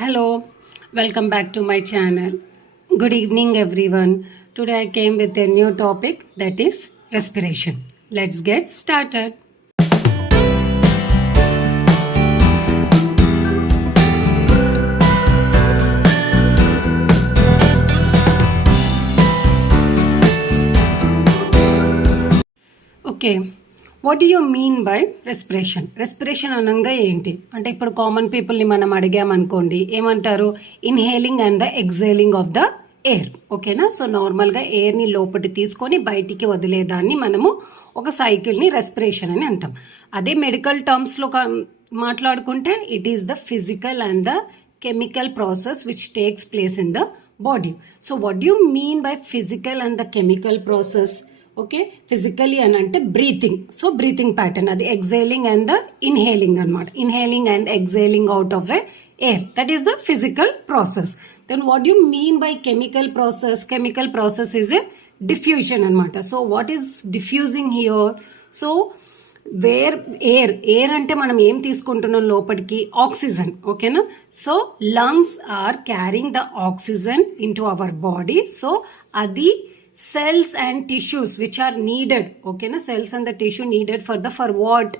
Hello, welcome back to my channel. Good evening, everyone. Today I came with a new topic, that is respiration. Let's get started. Okay. What do you mean by respiration? Respiration అనగా ఏంటి అంటే ఇప్పుడు common పీపుల్ని మనం అడిగామనుకోండి, ఏమంటారు? Inhaling and the exhaling of the air. ఓకేనా? So నార్మల్గా ఎయిర్ని లోపలి తీసుకొని బయటికి వదిలేదాన్ని మనము ఒక సైకిల్ని రెస్పిరేషన్ అని అంటాం. అదే మెడికల్ టర్మ్స్లో మాట్లాడుకుంటే it is the physical and the chemical process which takes place in the body. So what do you mean by physical and the chemical process? Okay, physically అని అంటే బ్రీతింగ్. సో బ్రీతింగ్ ప్యాటర్న్ అది exhaling and the inhaling అనమాట. Inhaling and exhaling out of a air, that is the physical process. Then what you mean by chemical process? Chemical process is a diffusion అనమాట. So what is diffusing here? So air అంటే మనం ఏం తీసుకుంటున్నాం లోపలికి? Oxygen. ఓకేనా? So lungs are carrying the oxygen into our body. So అది cells and tissues which are needed, okay na, cells and the tissue needed for what?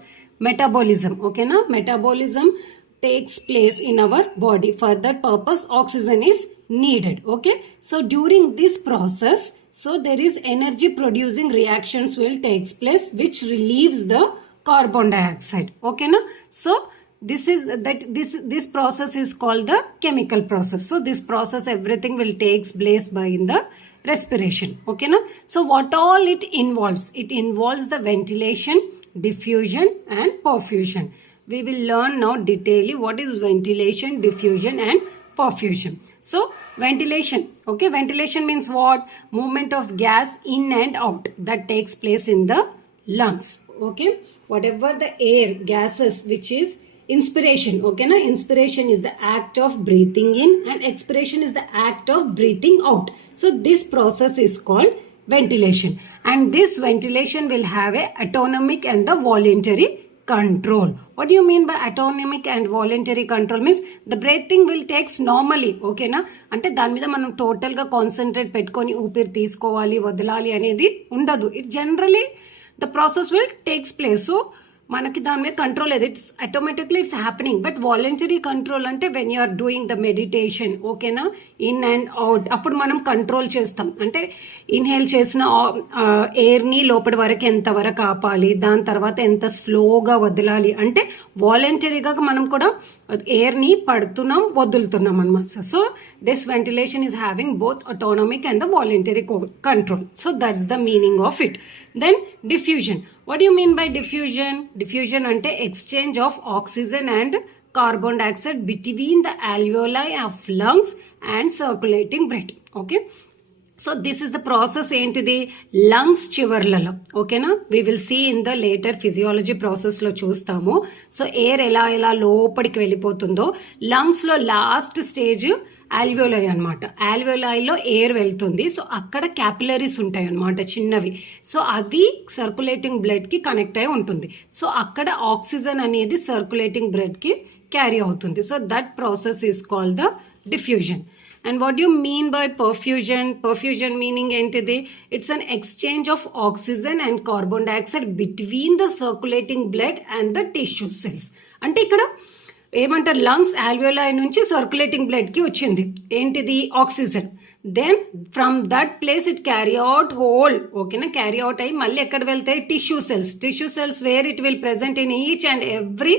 Metabolism. Okay na, metabolism takes place in our body. For that purpose oxygen is needed. Okay, so during this process, so there is energy producing reactions will takes place which relieves the carbon dioxide. Okay na, so this process is called the chemical process. So this process everything will takes place by in the respiration. Okay na, so what all it involves? It involves the ventilation, diffusion and perfusion. We will learn now detailedly what is ventilation, diffusion and perfusion. So ventilation, okay, ventilation means what? Movement of gas in and out that takes place in the lungs. Okay, whatever the air gases which is inspiration. Okay na, inspiration is the act of breathing in and expiration is the act of breathing out. So this process is called ventilation, and this ventilation will have a autonomic and the voluntary control. What do you mean by autonomic and voluntary control? Means the breathing will takes normally. Okay na, అంటే దాని మీద మనం total గా concentrate పెట్టుకొని ఊపిరి తీసుకోవాలి వదలాలి అనేది ఉండదు. It generally the process will takes place. So మనకి దాని మీద కంట్రోల్ లేదు, it's automatically it's happening. But voluntary control అంటే when you are doing the meditation, ఓకేనా, ఇన్ అండ్ అవుట్, అప్పుడు మనం కంట్రోల్ చేస్తాం. అంటే ఇన్హేల్ చేసిన ఎయిర్ని లోపలి వరకు ఎంత వరకు ఆపాలి, దాని తర్వాత ఎంత స్లోగా వదలాలి, అంటే వాలంటరీగా మనం కూడా ఎయిర్ని పడుతున్నాం వదులుతున్నాం అనమాట. So this ventilation is having both autonomic and the voluntary control. So that's the meaning of it. Then diffusion. What do you mean by diffusion? Diffusion ante exchange of oxygen and carbon dioxide between the alveoli of lungs and circulating blood. Okay, so this is the process ఏంటిది? Lungs చివర్లలో. ఓకేనా, we will see in the later physiology process లో చూస్తాము. So air ఎలా లోపలికి వెళ్ళిపోతుందో, lungs లో last stage alveoli అనమాట. ఆల్వియోలైలో air వెళ్తుంది. సో అక్కడ క్యాపిలరీస్ ఉంటాయి అనమాట, చిన్నవి. సో అది సర్క్యులేటింగ్ బ్లడ్ కి కనెక్ట్ అయి ఉంటుంది. సో అక్కడ ఆక్సిజన్ అనేది సర్క్యులేటింగ్ బ్లడ్ కి క్యారీ అవుతుంది. So that process is called the diffusion. And what do you mean by perfusion? Perfusion meaning entity, it's an exchange of oxygen and carbon dioxide between the circulating blood and the tissue cells. అంటే ఇక్కడ ఏమంటారు? Lungs alveoli నుంచి circulating blood కి వచ్చింది ఏంటిది? Oxygen. Then from that place it carry out whole. ఓకేనా, carry out అయ్యి మళ్ళీ ఎక్కడ వెళ్తాయి? Tissue cells. Tissue cells where it will present in each and every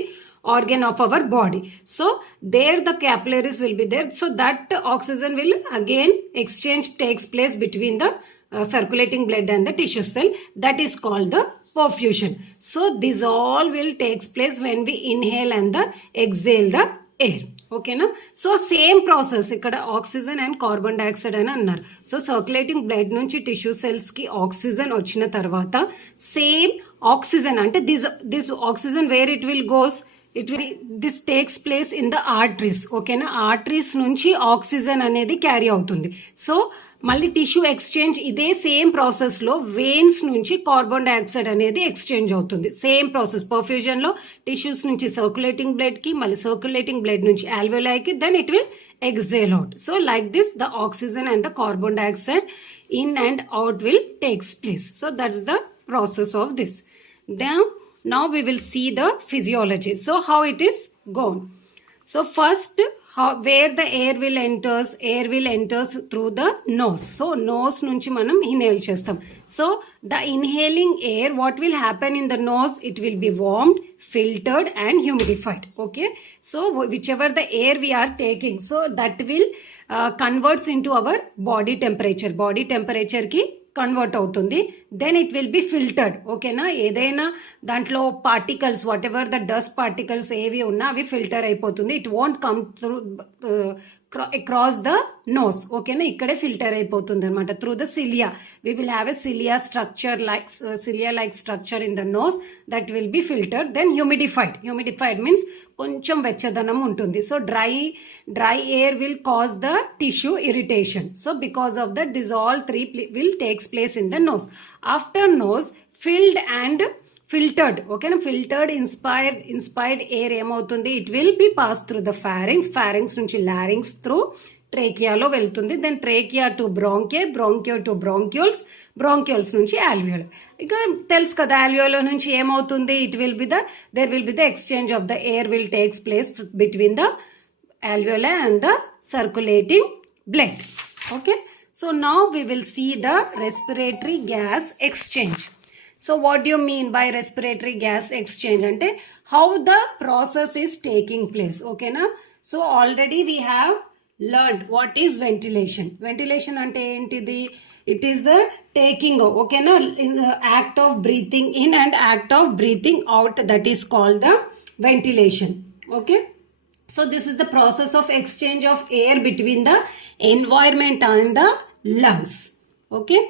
organ of our body. So there the capillaries will be there. So that oxygen will again exchange takes place between the circulating blood and the tissue cell. That is called the perfusion. So this all will takes place when we inhale and the exhale the air. ఓకేనా, so same process ఇక్కడ oxygen and carbon dioxide అని అన్నారు. So circulating blood నుంచి tissue cells కి oxygen వచ్చిన తర్వాత same oxygen అంటే this oxygen where it will goes, this takes place in the arteries. ఓకేనా, ఆర్టరీస్ నుంచి ఆక్సిజన్ అనేది క్యారీ అవుతుంది. సో మళ్ళీ టిష్యూ ఎక్స్చేంజ్ ఇదే సేమ్ ప్రాసెస్ లో వెయిన్స్ నుంచి కార్బన్ డైఆక్సైడ్ అనేది ఎక్స్చేంజ్ అవుతుంది. సేమ్ ప్రాసెస్ పర్ఫ్యూజన్ లో టిష్యూస్ నుంచి సర్క్యులేటింగ్ బ్లడ్ కి, మళ్ళీ సర్క్యులేటింగ్ బ్లడ్ నుంచి ఆల్వియోలైకి, then it will exhale out. So like this the oxygen and the carbon dioxide in and out will takes place. So that's the process of this. Then now we will see the physiology. So how it is gone. So first where the air will enters through the nose. So nose nunchi manam inhale chestam. So the inhaling air, what will happen in the nose, it will be warmed, filtered and humidified. Okay, so whichever the air we are taking, so that will converts into our body temperature ki convert అవుతుంది. Then it will be filtered. ఓకేనా, ఏదైనా దాంట్లో particles whatever the dust particles ఏవి ఉన్నా అవి filter అయిపోతుంది. It won't come through across the nose. ఓకేనా, ఇక్కడే ఫిల్టర్ అయిపోతుంది అనమాట. Through the cilia we will have a cilia like structure in the nose that will be filtered. Then humidified means కొంచెం వెచ్చదనం ఉంటుంది. So dry air will cause the tissue irritation. So because of that this all three will takes place in the nose. After nose filled and filtered. ఓకేనా, filtered inspired air ఏమవుతుంది, it will be pass through the pharynx నుంచి larynx through ట్రేకియాలో వెళ్తుంది. Then trachea to bronchi to bronchioles నుంచి alveoli. ఇక తెలుసు కదా ఆల్వియోలో నుంచి ఏమవుతుంది, there will be the exchange of the air will takes place between the alveoli and the circulating blood. Okay, so now we will see the respiratory gas exchange. So what do you mean by respiratory gas exchange? Ante how the process is taking place. Okay na, so already we have learned what is ventilation ante entidi, it is the taking, okay na, in the act of breathing in and act of breathing out, that is called the ventilation. Okay, so this is the process of exchange of air between the environment and the lungs. Okay,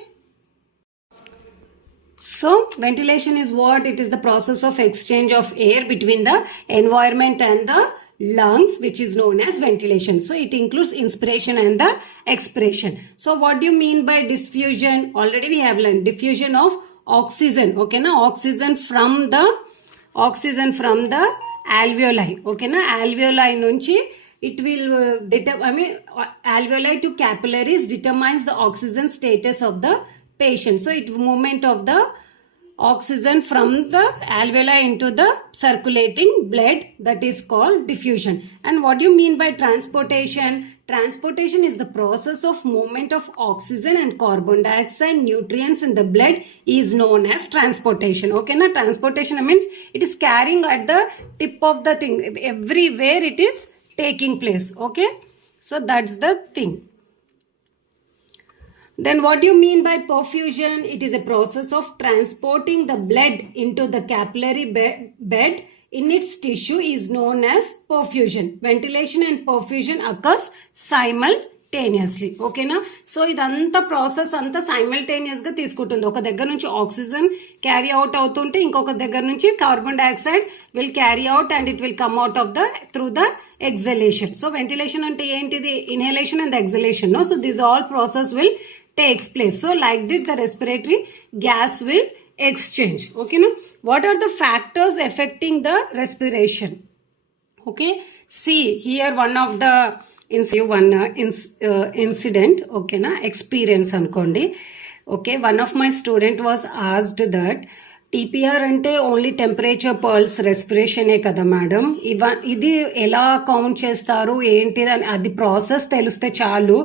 so ventilation is what? It is the process of exchange of air between the environment and the lungs, which is known as ventilation. So it includes inspiration and the expiration. So what do you mean by diffusion? Already we have learned diffusion of oxygen. Okay na, oxygen from the alveoli. Okay na, alveoli nunchi it will alveoli to capillaries determines the oxygen status of the patient. So it movement of the oxygen from the alveoli into the circulating blood, that is called diffusion. And what do you mean by transportation? Transportation is the process of movement of oxygen and carbon dioxide nutrients in the blood is known as transportation. Okay na, transportation means it is carrying at the tip of the thing, everywhere it is taking place. Okay, so that's the thing. Then what do you mean by perfusion? It is a process of transporting the blood into the capillary bed in its tissue is known as perfusion. Ventilation and perfusion occurs simultaneously. Okay na, so idantha process anta simultaneous ga తీసుకుంటుంది. ఒక దగ్గర నుంచి oxygen carry out అవుతుంటే ఇంకొక దగ్గర నుంచి carbon dioxide will carry out and it will come out of the through the exhalation. So ventilation ante ఏంటిది, inhalation and the exhalation. No, so these all process will takes place. So like this the respiratory gas will exchange. Okay now, what are the factors affecting the respiration? Okay, see here one of the incident. Okay na, experience అనుకోండి. Okay, one of my student was asked that TPR అంటే only temperature pulse రెస్పిరేషనే కదా madam, ఇది ఎలా count చేస్తారు ఏంటిది అని అది process తెలిస్తే చాలు,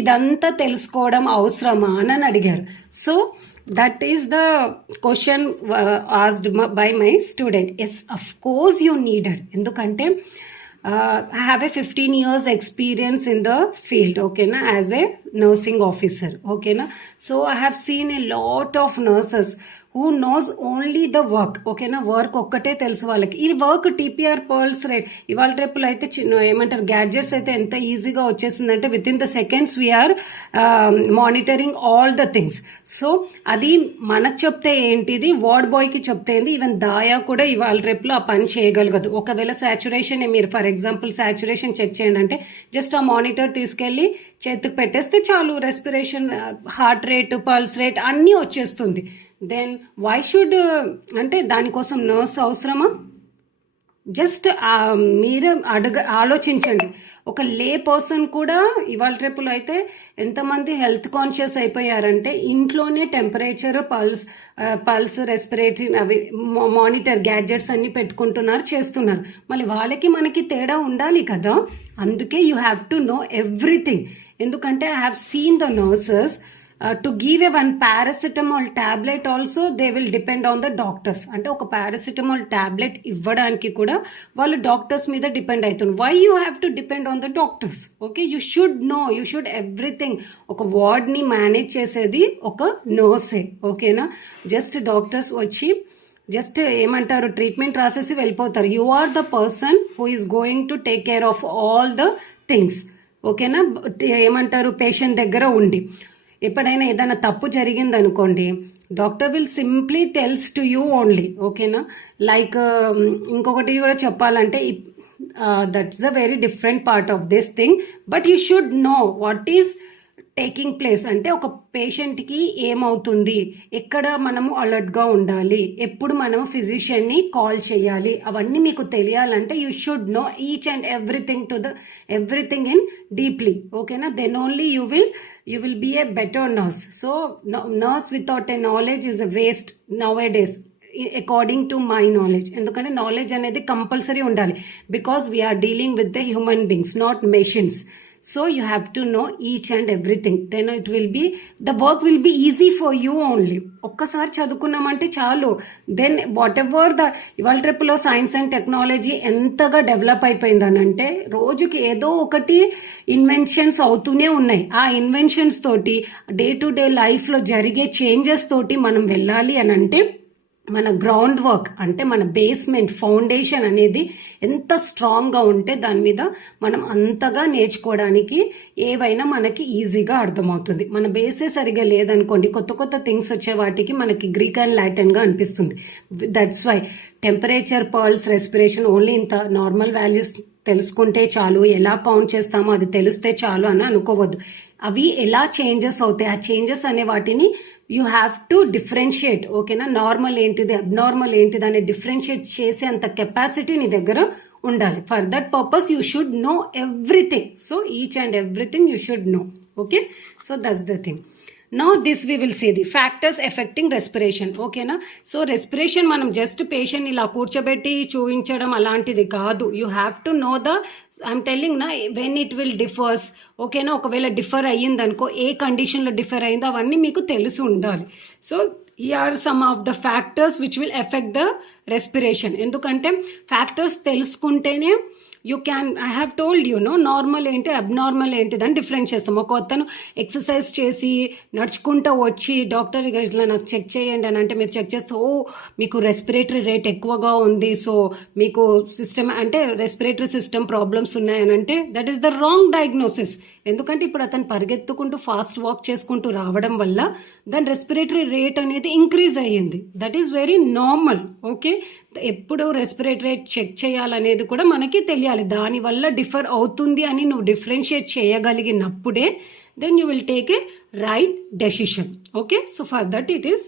ఇదంతా తెలుసుకోవడం అవసరమా అని అడిగారు. So that is the question asked by my student. Yes, of course you needed. ఎందుకంటే I have a 15 years experience in the field, okay na, as a nursing officer. Okay na, so I have seen a lot of nurses who knows only the work. ఓకేనా, work ఒక్కటే తెలుసు వాళ్ళకి. ఈ work TPR pearls rate ఇవాళ రేపులో అయితే ఏమంటారు gadgets అయితే ఎంత ఈజీగా వచ్చేసిందంటే within the seconds we're monitoring all the things. So అది మనకు చెప్తే ఏంటిది, వార్డ్ బాయ్కి చెప్తే ఏంది, ఈవెన్ దాయా కూడా ఇవాళ రేపులో ఆ పని చేయగలగదు. ఒకవేళ సాచురేషన్ మీరు ఫర్ ఎగ్జాంపుల్ సాచురేషన్ చెక్ చేయండి అంటే జస్ట్ ఆ మానిటర్ తీసుకెళ్ళి చేతికి పెట్టేస్తే చాలు, respiration, heart rate, pulse rate అన్నీ వచ్చేస్తుంది. దెన్ వై షుడ్ అంటే దానికోసం నర్స్ అవసరమా? జస్ట్ మీరే ఆలోచించండి. ఒక లే పర్సన్ కూడా ఇవాళ రేపులో అయితే ఎంతమంది హెల్త్ కాన్షియస్ అయిపోయారంటే ఇంట్లోనే టెంపరేచర్, పల్స్ రెస్పిరేటరీ అవి మానిటర్ గ్యాడ్జెట్స్ అన్ని పెట్టుకుంటున్నారు, చేస్తున్నారు. మళ్ళీ వాళ్ళకి మనకి తేడా ఉండాలి కదా. అందుకే you have to know everything. ఎందుకంటే I have seen the nurses to give a one paracetamol tablet also they will depend on the doctors. అంటే ఒక పారాసిటమాల్ టాబ్లెట్ ఇవ్వడానికి కూడా వాళ్ళు డాక్టర్స్ మీద డిపెండ్ అవుతున్నారు. Why you have to depend on the doctors? Okay, you should know, you should everything. ఒక వార్డ్ని manage చేసేది ఒక నర్సే. ఓకేనా, జస్ట్ డాక్టర్స్ వచ్చి జస్ట్ ఏమంటారు ట్రీట్మెంట్ రాసేసి వెళ్ళిపోతారు. You are the person who is going to take care of all the things. ఓకేనా, ఏమంటారు పేషెంట్ దగ్గర ఉండి ఎప్పుడైనా ఏదైనా తప్పు జరిగింది అనుకోండి, doctor will simply tells to you only. ఓకేనా, లైక్ ఇంకొకటి కూడా చెప్పాలంటే that's the very different part of this thing. But you should know what is taking place. అంటే ఒక పేషెంట్కి ఏమవుతుంది, ఎక్కడ మనము అలర్ట్గా ఉండాలి, ఎప్పుడు మనము ఫిజిషియన్ని కాల్ చేయాలి, అవన్నీ మీకు తెలియాలంటే you should know each and everything in deeply. ఓకేనా, then only you will be a better nurse. So nurse without a knowledge is a waste nowadays, according to my knowledge. ఎందుకంటే నాలెడ్జ్ అనేది compulsory ఉండాలి, because we are dealing with the human beings, not machines. So you have to know each and everything. Then it will be the work will be easy for you only. ఒక్కసారి చదువుకున్నామంటే చాలు. Then whatever ఇవాళ రేపులో science and technology ఎంతగా develop అయిపోయిందనంటే రోజుకి ఏదో ఒకటి ఇన్వెన్షన్స్ అవుతూనే ఉన్నాయి. ఆ ఇన్వెన్షన్స్ తోటి డే టు డే లైఫ్లో జరిగే చేంజెస్ తోటి మనం వెళ్ళాలి అని అంటే మన గ్రౌండ్ వర్క్ అంటే మన బేస్మెంట్ ఫౌండేషన్ అనేది ఎంత స్ట్రాంగ్గా ఉంటే దాని మీద మనం అంతగా నేర్చుకోవడానికి ఏవైనా మనకి ఈజీగా అర్థమవుతుంది. మన బేసే సరిగా లేదనుకోండి, కొత్త కొత్త థింగ్స్ వచ్చే వాటికి మనకి గ్రీక్ అండ్ లాటిన్గా అనిపిస్తుంది. That's why temperature, pulse, respiration only ఇంత నార్మల్ వాల్యూస్ తెలుసుకుంటే చాలు, ఎలా కౌంట్ చేస్తామో అది తెలిస్తే చాలు అని అనుకోవద్దు. అవి ఎలా చేంజెస్ అవుతాయి, ఆ చేంజెస్ అనే వాటిని యూ హ్యావ్ టు డిఫరెన్షియేట్. ఓకేనా, నార్మల్ ఏంటిది, అబ్నార్మల్ ఏంటిది అనే డిఫరెన్షియేట్ చేసే అంత కెపాసిటీ నీ దగ్గర ఉండాలి. For that purpose you should know everything. So each and everything you should know. Okay, so that's the thing. Now this we will see the factors affecting respiration. ఓకేనా, so respiration మనం just patient ఇలా కూర్చోబెట్టి చూపించడం అలాంటిది కాదు. You have to know the I'm telling నా when it will differs. ఓకేనా, ఒకవేళ డిఫర్ అయ్యిందనుకో, ఏ కండిషన్లో డిఫర్ అయిందో అవన్నీ మీకు తెలిసి ఉండాలి. So are some of the factors which will affect the respiration. ఎందుకంటే ఫ్యాక్టర్స్ తెలుసుకుంటేనే you can, I have told you know normal ఏంటి, అబ్నార్మల్ ఏంటి దాన్ని డిఫరెంట్ చేస్తాం. ఒక అతను ఎక్సర్సైజ్ చేసి నడుచుకుంటూ వచ్చి డాక్టర్ ఇట్లా నాకు చెక్ చేయండి అని అంటే మీరు చెక్ చేస్తే, ఓ మీకు రెస్పిరేటరీ రేట్ ఎక్కువగా ఉంది, సో మీకు సిస్టమ్ అంటే రెస్పిరేటరీ సిస్టమ్ ప్రాబ్లమ్స్ ఉన్నాయని అంటే that is the wrong diagnosis. ఎందుకంటే ఇప్పుడు అతను పరిగెత్తుకుంటూ ఫాస్ట్ వాక్ చేసుకుంటూ రావడం వల్ల దాని రెస్పిరేటరీ రేట్ అనేది ఇంక్రీజ్ అయ్యింది. That is very normal. Okay, ఎప్పుడు రెస్పిరేటరీ రేట్ చెక్ చేయాలనేది కూడా మనకి తెలియాలి. దానివల్ల డిఫర్ అవుతుంది అని నువ్వు డిఫరెన్షియేట్ చేయగలిగినప్పుడే then you will take a right decision. Okay, so for that it is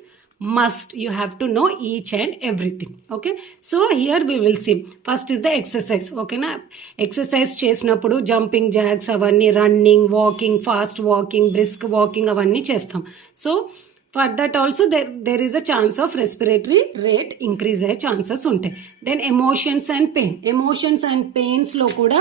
must, you have to know each and everything. Okay, so here we will see first is the exercise. Okay na, exercise చేసినప్పుడు jumping jacks అవన్నీ, running, walking, fast walking, brisk walking అవన్నీ చేస్తాం. So for that also there is a chance of respiratory rate increase అయ్యే chances ఉంటాయి. Then emotions and pain. Emotions and పెయిన్స్లో కూడా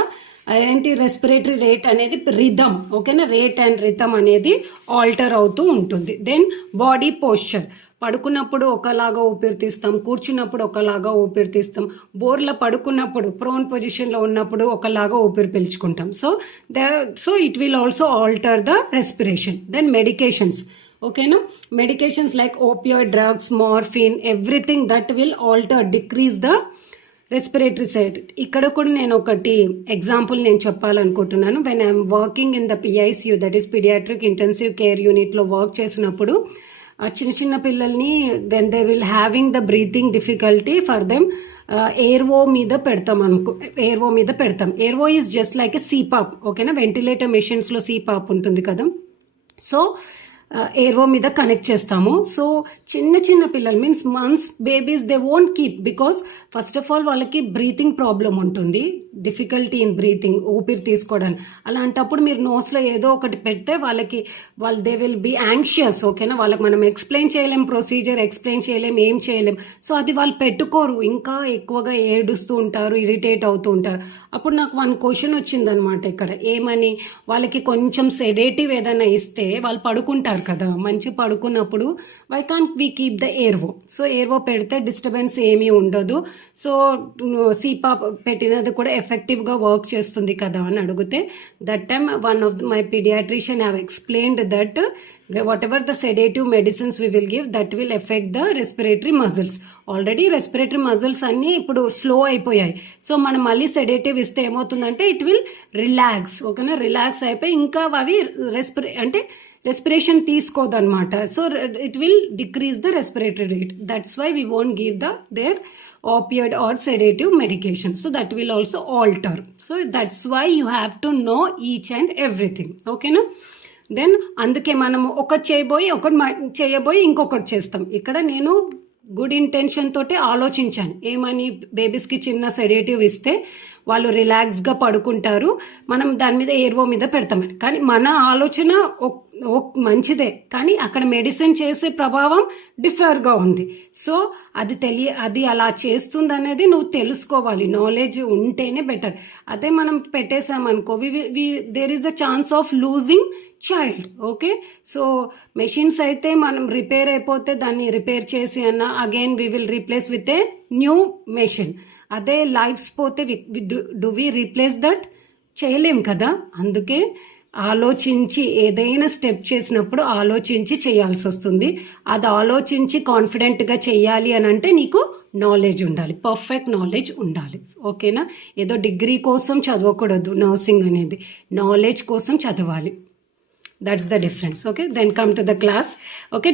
ఏంటి respiratory rate అనేది రిథమ్. ఓకేనా, రేట్ అండ్ రిథమ్ అనేది ఆల్టర్ అవుతూ ఉంటుంది. Then body posture. పడుకున్నప్పుడు ఒకలాగా ఊపిరి తీస్తాం, కూర్చున్నప్పుడు ఒకలాగా ఊపిరి తీస్తాం, బోర్లో పడుకున్నప్పుడు ప్రోన్ పొజిషన్లో ఉన్నప్పుడు ఒకలాగా ఊపిరి పీల్చుకుంటాం. So it will also alter the respiration. Then medications. ఓకేనా. Medications like opioid drugs, morphine, everything that will alter, decrease the respiratory side. ఇక్కడ కూడా నేను ఒకటి ఎగ్జాంపుల్ నేను చెప్పాలనుకుంటున్నాను. When I'm working in the PICU, that is paediatric intensive care యూనిట్లో work చేసినప్పుడు చిన్న చిన్న పిల్లల్ని when they will having the breathing difficulty for them AIRVO మీద పెడతాం AIRVO is just like a CPAP, ఓకేనా. వెంటిలేటర్ మెషిన్స్లో సీపాప్ ఉంటుంది కదా, సో ఎయిర్వో మీద కనెక్ట్ చేస్తాము. సో చిన్న చిన్న పిల్లలు means months babies they won't keep, because first of all వాళ్ళకి బ్రీతింగ్ ప్రాబ్లం ఉంటుంది, డిఫికల్టీ ఇన్ బ్రీతింగ్, ఊపిరి తీసుకోవడానికి. అలాంటప్పుడు మీరు నోస్లో ఏదో ఒకటి పెడితే వాళ్ళు దే విల్ బీ యాంగ్షియస్, ఓకేనా. వాళ్ళకి మనం ఎక్స్ప్లెయిన్ చేయలేం, ప్రొసీజర్ ఎక్స్ప్లెయిన్ చేయలేం, ఏం చేయలేం. సో అది వాళ్ళు పెట్టుకోరు, ఇంకా ఎక్కువగా ఏడుస్తూ ఉంటారు, ఇరిటేట్ అవుతూ ఉంటారు. అప్పుడు నాకు వన్ క్వశ్చన్ వచ్చిందనమాట ఇక్కడ, ఏమని, వాళ్ళకి కొంచెం సెడేటివ్ ఏదైనా ఇస్తే వాళ్ళు పడుకుంటారు కదా, మంచి పడుకున్నప్పుడు why can't we keep the AIRVO. So AIRVO పెడితే డిస్టర్బెన్స్ ఏమీ ఉండదు, సో సీపా పెట్టినది కూడా ఎఫెక్టివ్గా వర్క్ చేస్తుంది కదా అని అడిగితే, that time one of my paediatrician have explained that whatever the sedative medicines we will give, that will affect the respiratory muscles. Already respiratory muscles అన్నీ ఇప్పుడు స్లో అయిపోయాయి. సో మనం మళ్ళీ సెడేటివ్ ఇస్తే ఏమవుతుందంటే ఇట్ విల్ రిలాక్స్, ఓకేనా. Relax అయిపోయి ఇంకా అవి రెస్పిరేషన్ తీసుకోదన్నమాట. So it will decrease the respiratory rate. That's why we won't give their opioid or sedative medication. So that will also alter. So that's why you have to know each and everything. Okay na? Then అందుకే మనము ఒకటి చేయబోయి ఇంకొకటి చేస్తాం. ఇక్కడ నేను good intention తోటి ఆలోచించాను, ఏమని, బేబీస్కి చిన్న సెడేటివ్ ఇస్తే వాళ్ళు రిలాక్స్గా పడుకుంటారు, మనం దాని మీద ఎయిర్వో మీద పెడతామని. కానీ మన ఆలోచన మంచిదే, కానీ అక్కడ మెడిసిన్ చేసే ప్రభావం డిఫర్గా ఉంది. సో అది అలా చేస్తుంది అనేది నువ్వు తెలుసుకోవాలి, నాలెడ్జ్ ఉంటేనే బెటర్. అదే మనం పెట్టేసామనుకో, there is a chance of losing child, okay. So machines అయితే మనం రిపేర్ అయిపోతే దాన్ని రిపేర్ చేసి అన్న again we will replace with a new machine. అదే లైఫ్స్ పోతే డు వి రీప్లేస్ దట్, చేయలేం కదా. అందుకే ఆలోచించి ఏదైనా స్టెప్ చేసినప్పుడు ఆలోచించి చేయాల్సి వస్తుంది. అది ఆలోచించి కాన్ఫిడెంట్గా చేయాలి అని అంటే నీకు నాలెడ్జ్ ఉండాలి, పర్ఫెక్ట్ నాలెడ్జ్ ఉండాలి, ఓకేనా. ఏదో డిగ్రీ కోసం చదవకూడదు నర్సింగ్ అనేది, నాలెడ్జ్ కోసం చదవాలి. That's the difference, okay. Then come to the class, okay.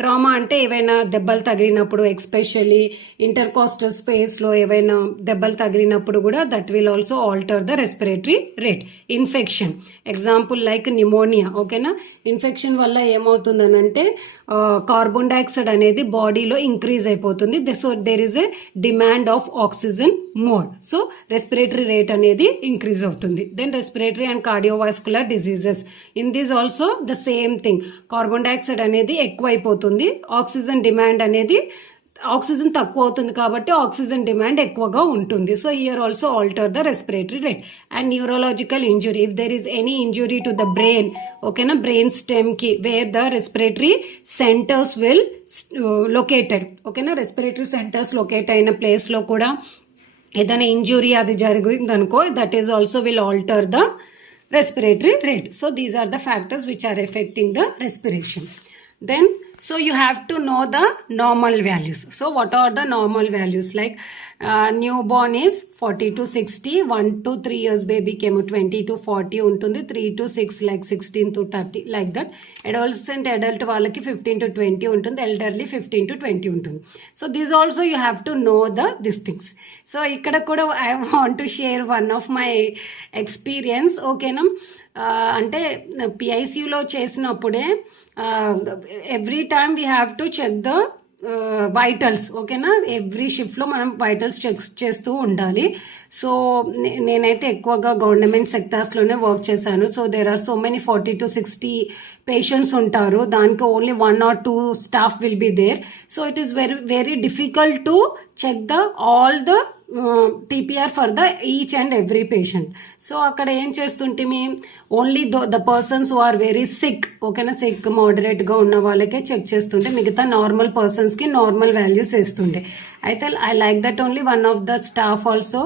Trauma అంటే ఏవైనా దెబ్బలు తగిలినప్పుడు, ఎక్స్పెషల్లీ ఇంటర్కాస్టల్ స్పేస్లో ఏవైనా దెబ్బలు తగిలినప్పుడు కూడా that will also alter the respiratory rate. Infection, example like pneumonia, ఓకేనా. ఇన్ఫెక్షన్ వల్ల ఏమవుతుందనంటే కార్బన్ డైఆక్సైడ్ అనేది బాడీలో ఇంక్రీజ్ అయిపోతుంది. So there is a demand of oxygen more, so respiratory rate అనేది ఇంక్రీజ్ అవుతుంది. Then respiratory and cardiovascular diseases, in this also the same thing. Carbon dioxide అనేది ఎక్కువైపోతుంది, ఆక్సిజన్ డిమాండ్ అనేది, ఆక్సిజన్ తక్కువ అవుతుంది కాబట్టి ఆక్సిజన్ డిమాండ్ ఎక్కువగా ఉంటుంది. So here also alter the respiratory rate. And neurological injury, if there is any injury to the brain, ఓకేనా, brain స్టెమ్కి where the respiratory centres will located, ఓకేనా. రెస్పిరేటరీ సెంటర్స్ లొకేట్ అయిన ప్లేస్లో కూడా ఏదైనా ఇంజురీ అది జరిగిందనుకో, that is also will alter the respiratory rate. So these are the factors which are affecting the respiration. Then so you have to know the normal values. So what are the normal values? Like newborn is 40 to 60, 1 to 3 years baby came 20 to 40 ఉంటుంది, 3 to 6 like 16 to 30 like that. Adolescent adult వాళ్ళకి 15 to 20 ఉంటుంది, elderly 15 to 20 ఉంటుంది. So these also you have to know these things. So ఇక్కడ కూడా I want to share one of my experience, ఓకేనా. అంటే పిఐసియులో చేసినప్పుడే every time we have to check the vitals, ఓకేనా. ఎవ్రీ షిఫ్ట్లో మనం వైటల్స్ చెక్ చేస్తూ ఉండాలి. సో నేనైతే ఎక్కువగా గవర్నమెంట్ సెక్టార్స్లోనే వర్క్ చేశాను. So there are so many 40 to 60 patients ఉంటారు, దానికి only 1 or 2 staff will be there. So it is very very difficult to check all the TPR for the each and every patient. So అక్కడ ఏం చేస్తుంటే only the persons who are very sick, ఓకేనా, sick మోడరేట్గా ఉన్న వాళ్ళకే check చేస్తుంటే మిగతా normal పర్సన్స్కి నార్మల్ వాల్యూస్ వేస్తుండే. అయితే I like that only one of the staff also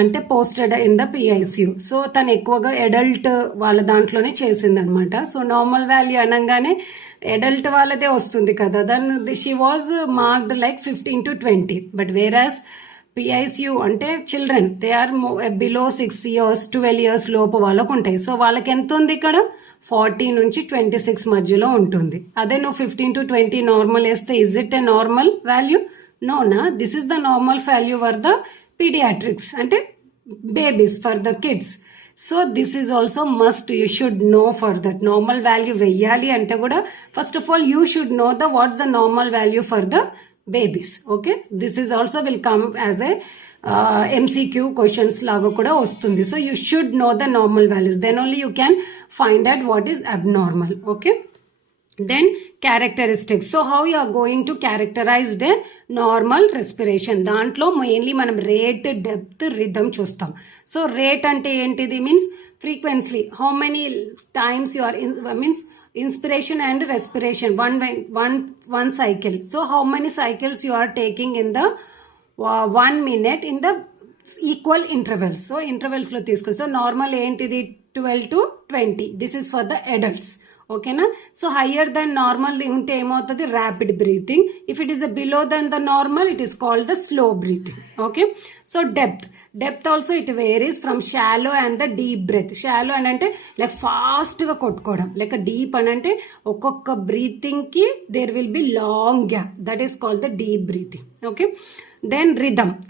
అంటే posted in the PICU. So తను ఎక్కువగా అడల్ట్ వాళ్ళ దాంట్లోనే చేసిందనమాట. సో నార్మల్ వాల్యూ అనగానే అడల్ట్ వాళ్ళదే వస్తుంది కదా, దాన్ని she was marked like 15 to 20. But whereas PICU అంటే children, they are below 6 years 12 years లోపు వాళ్ళకు ఉంటాయి. సో వాళ్ళకి ఎంత ఉంది ఇక్కడ 40 నుంచి 26 మధ్యలో ఉంటుంది. అదే నువ్వు 15 to 20 నార్మల్ వేస్తే is it a normal value? No నా, this is the normal value for the paediatrics అంటే babies, for the kids. So this is also must, you should know for that. Normal value వెయ్యాలి అంటే కూడా first of all you should know the what's the normal value for the babies. Okay, this is also will come as a MCQ questions లాగా కూడా వస్తుంది. So you should know the normal values, then only you can find out what is abnormal. Okay, then characteristics. So how you are going to characterize the normal respiration? దాంట్లో mainly మనం rate, depth, rhythm చూస్తాం. So rate అంటే ఏంటిది? Means frequency, how many times you are means inspiration and respiration, one cycle. So how many cycles you are taking in the 1 minute in the equal intervals. So intervals లో తీసుకో. So normal ఏంటిది 12 to 20. This is for the adults. ఓకేనా? So higher then normal ఉంటే ఏమవుతుంది? Rapid breathing. If it is below then the normal it is called the slow breathing. Okay, so depth also it varies from shallow and the deep breath. Shallow అని అంటే like fast గా కొట్టుకోవడం, like deep అని అంటే ఒక్కొక్క breathing కి there will be long gap, that is called the deep breathing. Okay, then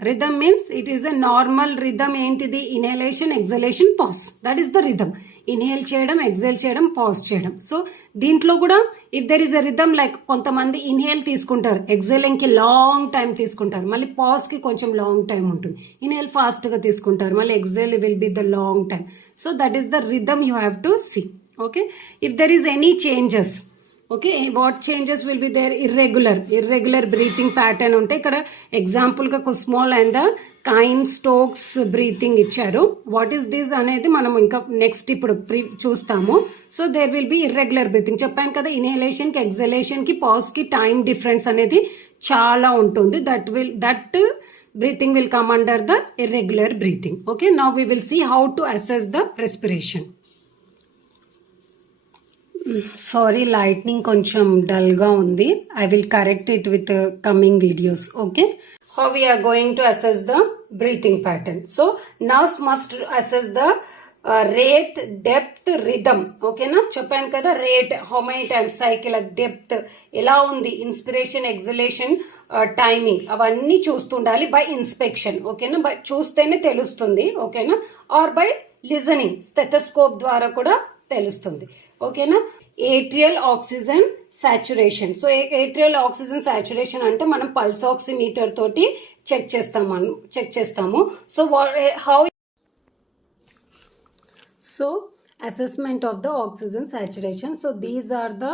rhythm means it is a normal rhythm. ఏంటిది? Inhalation, exhalation, pause, that is the rhythm. Inhale చేయడం, exhale చేయడం, pause చేయడం. సో దీంట్లో కూడా if there is a rhythm, like కొంతమంది inhale తీసుకుంటారు, exhaling కి లాంగ్ టైం తీసుకుంటారు, మళ్ళీ పాజ్ కి కొంచెం లాంగ్ టైం ఉంటుంది. ఇన్హేల్ ఫాస్ట్ గా తీసుకుంటారు, మళ్ళీ exhale will be the long time. So that is the rhythm you have to see. Okay, if there is any changes, okay, what changes will be there? Irregular breathing pattern ఉంటే ఇక్కడ example గా Kussmaul and the Cheyne Stokes breathing ఇచ్చారు. What is this అనేది మనం ఇంకా next ఇప్పుడు చూస్తాము. So there will be irregular breathing. చెప్పాను కదా, ఇన్హలేషన్ కి, ఎగ్జలేషన్ కి, పాజ్ కి టైం డిఫరెన్స్ అనేది చాలా ఉంటుంది. That breathing will come under the irregular breathing. Okay, now we will see how to assess the respiration. Sorry, lightning కొంచెం డల్గా ఉంది. I will correct it with coming videos. Okay, how we are going to assess the breathing pattern. So nurse must assess the rate, depth, rhythm. Okay na, చెప్పాను కదా, rate how many times cycle, depth ఎలా ఉంది, inspiration, exhalation, timing, అవన్నీ చూస్తుండాలి by inspection. ఓకేనా, by చూస్తేనే తెలుస్తుంది. ఓకేనా, are by listening, stethoscope ద్వారా కూడా తెలుస్తుంది. ఓకేనా, atrial oxygen saturation. So atrial oxygen saturation అంటే మనం పల్స్ ఆక్సిమీటర్ తోటి చెక్ చేస్తాము. So assessment of the oxygen saturation. So these are the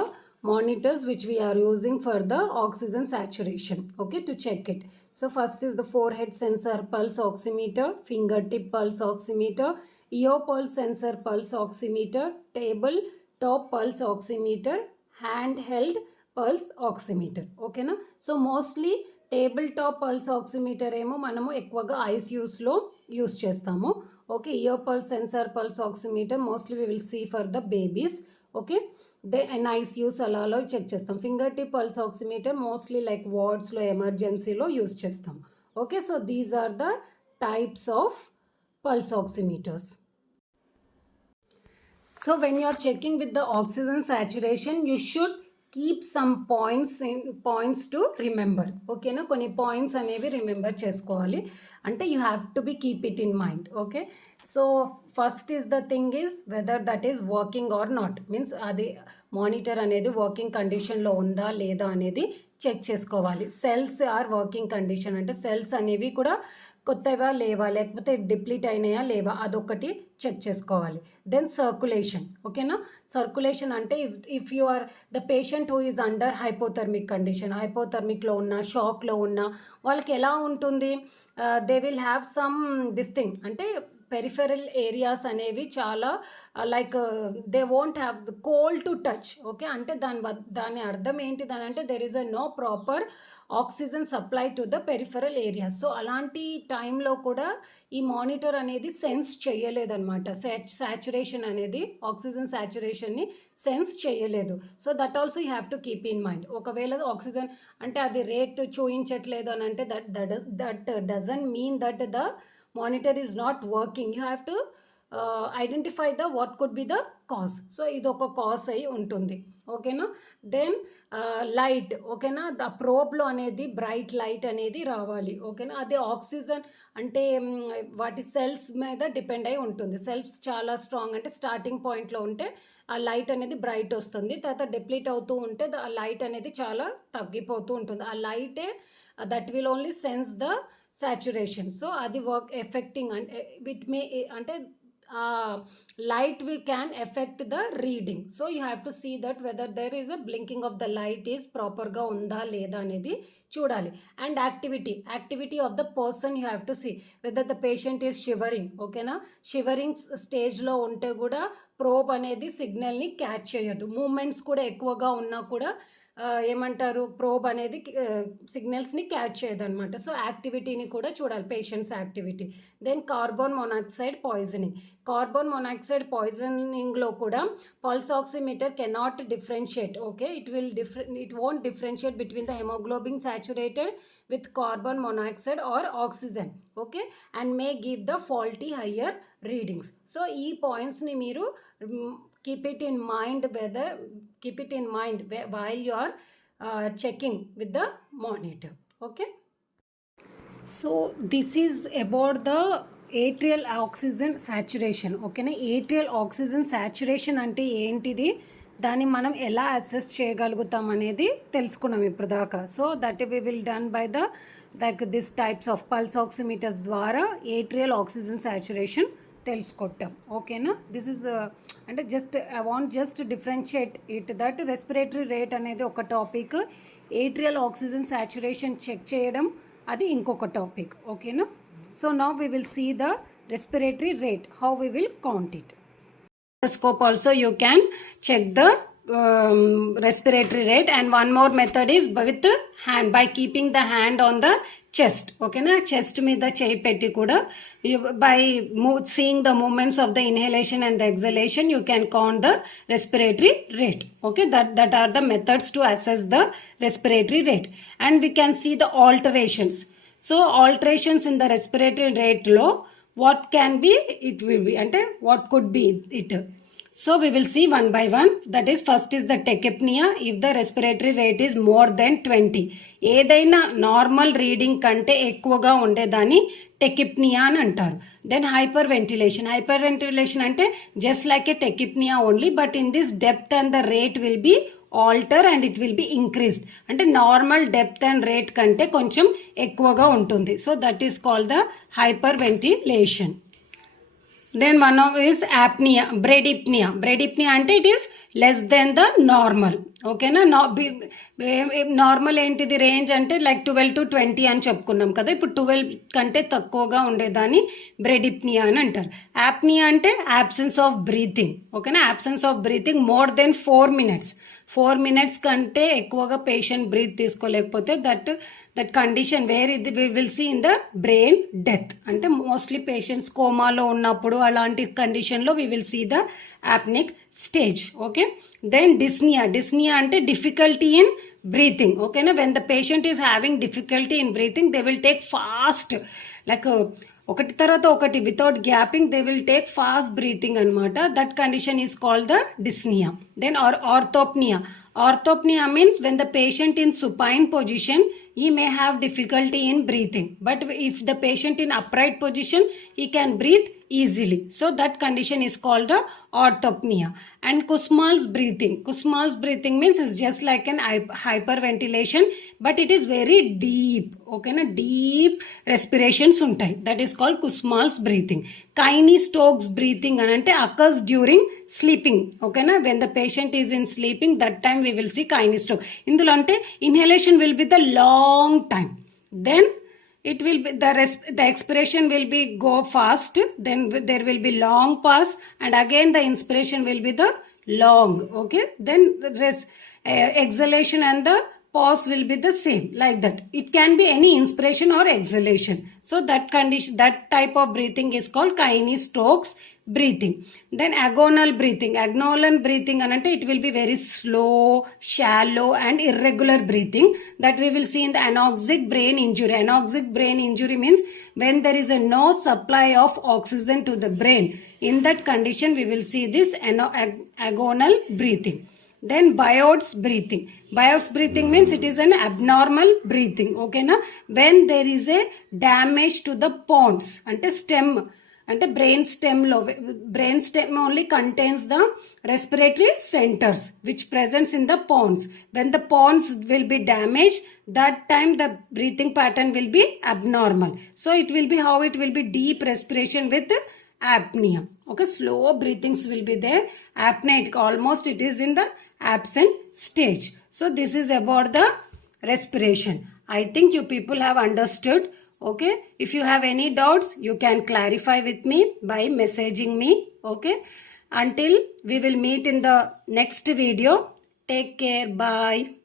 monitors which we are using for the oxygen saturation, okay, to check it. So first is the forehead sensor pulse oximeter, fingertip pulse oximeter, ear pulse sensor pulse oximeter, table top pulse oximeter, handheld pulse oximeter. Okay na? So mostly table top pulse oximeter ఏమో మనము ఎక్కువగా ఐసీయూస్లో use చేస్తాము. Okay, ear pulse sensor pulse oximeter mostly we will see for the babies. Okay, ICUs అలాలో check చేస్తాం. Fingertip pulse oximeter mostly like వార్డ్స్లో, ఎమర్జెన్సీలో use చేస్తాం. Okay, so these are the types of pulse oximeters. So when you are checking with the oxygen saturation, you should keep some points to remember. Okay na, కొన్ని points అనేవి remember చేసుకోవాలి. అంటే you have to be keep it in mind. Okay, so first is the thing is whether that is working or not, means అది monitor అనేది working కండిషన్లో ఉందా లేదా అనేది చెక్ చేసుకోవాలి. సెల్స్ ఆర్ వర్కింగ్ కండిషన్ అంటే సెల్స్ అనేవి కూడా కొత్తవా లేవా, లేకపోతే డిప్లీట్ అయినాయా లేవా, అదొకటి చెక్ చేసుకోవాలి. Then circulation. ఓకేనా, సర్క్యులేషన్ అంటే if you are the patient who is under hypothermic condition, హైపోథర్మిక్లో ఉన్న, షాక్లో ఉన్న వాళ్ళకి ఎలా ఉంటుంది, they will have some this thing అంటే పెరిఫెరల్ ఏరియాస్ అనేవి చాలా like they won't have cold to touch. Okay, అంటే దాని అర్థం ఏంటిదని అంటే there is a no proper oxygen supply to the peripheral area. So అలాంటి టైంలో కూడా ఈ మానిటర్ అనేది సెన్స్ చేయలేదన్నమాట. సాచురేషన్ అనేది ఆక్సిజన్ సాచురేషన్ని సెన్స్ చేయలేదు. So that also you have to keep in mind. ఒకవేళ ఆక్సిజన్ అంటే అది రేట్ చూయించట్లేదు అని అంటే that doesn't mean that the monitor is not working. You have to identify the what could be the cause. So ఇది ఒక cause అయి ఉంటుంది. ఓకేనా. దెన్ లైట్, ఓకేనా, ద ప్రోబ్లో అనేది బ్రైట్ లైట్ అనేది రావాలి. ఓకేనా. అదే ఆక్సిజన్ అంటే వాటి సెల్స్ మీద డిపెండ్ అయి ఉంటుంది. సెల్స్ చాలా స్ట్రాంగ్ అంటే స్టార్టింగ్ పాయింట్లో ఉంటే ఆ లైట్ అనేది బ్రైట్ వస్తుంది. తర్వాత డిప్లీట్ అవుతూ ఉంటే ఆ లైట్ అనేది చాలా తగ్గిపోతూ ఉంటుంది. ఆ లైటే that will only sense the saturation. So అది వర్క్ ఎఫెక్టింగ్ అంటే విట్ మే అంటే light we can affect the reading. So you have to see that whether there is a blinking of the light is proper ga unda leda anedi చూడాలి. And activity of the person you have to see whether the patient is shivering. ఓకేనా. Shivering స్టేజ్లో ఉంటే కూడా probe అనేది సిగ్నల్ని catch చేయదు. Moments కూడా ఎక్కువగా ఉన్నా కూడా ఏమంటారు ప్రోబ్ అనేది సిగ్నల్స్ని క్యాచ్ చేయదు అనమాట. సో యాక్టివిటీని కూడా చూడాలి, patients activity. Then carbon monoxide poisoning. Carbon monoxide పాయిజనింగ్లో కూడా pulse oximeter cannot differentiate. Okay, it won't differentiate between the haemoglobin saturated with carbon monoxide or oxygen. Okay, and may give the faulty higher readings. So ఈ పాయింట్స్ని మీరు keep it in mind while you are checking with the monitor. Okay, so this is about the atrial oxygen saturation. Okay na, atrial oxygen saturation ante entidi, దాన్ని మనం ఎలా assess చేయగలుగుతాం అనేది తెలుసుకున్నాం ఇప్పుడు దాకా. So that we will done by this types of pulse oximeters ద్వారా atrial oxygen saturation తెలుసుకుంటాం. ఓకేనా. దిస్ ఇస్ అంటే just I want just differentiate it that respiratory rate అనేది ఒక topic, atrial oxygen saturation check చేయడం అది ఇంకొక టాపిక్. ఓకేనా. So now we will see the respiratory rate, how we will count it. Stethoscope also you can check the respiratory rate, and one more method is with hand, by keeping the hand on the chest. Okay na, chest మీద చేయి పెట్టి కూడా by seeing the movements of the inhalation and the exhalation you can count the respiratory rate. Okay, that are the methods to assess the respiratory rate. And we can see the alterations. So alterations in the respiratory rate low, what can be, it will be, ante what could be it. So we will see one by one. That is, first is the tachypnea. If the respiratory rate is more than 20, ఏదైనా normal reading కంటే ఎక్కువగా ఉండేదాన్ని tachypnoea అని అంటారు. Then hyperventilation అంటే just like a tachypnoea only, but in this depth and the rate will be alter and it will be increased. అంటే normal depth and rate కంటే కొంచెం ఎక్కువగా ఉంటుంది. So that is called the hyperventilation. Then one of is apnea, bradypnea అంటే it is less than the normal. Okay na, normal ఏంటిది range అంటే like 12 to 20 అని చెప్పుకున్నాం కదా. ఇప్పుడు 12 కంటే తక్కువగా ఉండేదాన్ని బ్రెడిప్నియా అని అంటారు. యాప్నియా అంటే absence of breathing. ఓకేనా, absence of breathing more than 4 minutes కంటే ఎక్కువగా పేషెంట్ బ్రీత్ తీసుకోలేకపోతే దట్ కండిషన్ వేర్ ఇది we will see in the brain death. అంటే మోస్ట్లీ పేషెంట్స్ కోమాలో ఉన్నప్పుడు అలాంటి కండిషన్లో we will see the apneic stage. Okay, then dyspnea అంటే డిఫికల్టీ ఇన్ బ్రీతింగ్. ఓకేనా, when the patient is having difficulty in breathing they will take fast, like ఒకటి తర్వాత ఒకటి without gapping they will take fast breathing అనమాట. That condition is called the dyspnea. Then orthopnea means when the patient in supine position he may have difficulty in breathing, but if the patient in upright position he can breathe easily. So that condition is called a orthopnea. And Kussmaul's breathing means it's just like an hyperventilation, but it is very deep. Okay na, deep respirations untai, that is called Kussmaul's breathing. Kine-Stokes breathing anante occurs during sleeping. Okay na, when the patient is in sleeping, that time we will see Kine-Stokes. Indulo ante inhalation will be the long time, then it will be the expiration will be go fast, then there will be long pause, and again the inspiration will be the long. Okay, then the exhalation and the pause will be the same, like that. It can be any inspiration or exhalation. So that condition, that type of breathing is called Keynes-Stokes breathing. Then agonal breathing. Agonal breathing anante it will be very slow, shallow and irregular breathing that we will see in the anoxic brain injury. Anoxic brain injury means when there is a no supply of oxygen to the brain. In that condition we will see this agonal breathing. Then Biot's breathing. Biot's breathing means it is an abnormal breathing. Okay na? When there is a damage to the pons ante stem. అంటే brain stem only contains the respiratory centers which presents in the pons. When the pons will be damaged, that time the breathing pattern will be abnormal. So it will be how it will be deep respiration with apnea. Okay, slow breathings will be there. Apneic, almost it is in the absent stage. So this is about the respiration. I think you people have understood. Okay, if you have any doubts you can clarify with me by messaging me. Okay, until we will meet in the next video, take care, bye.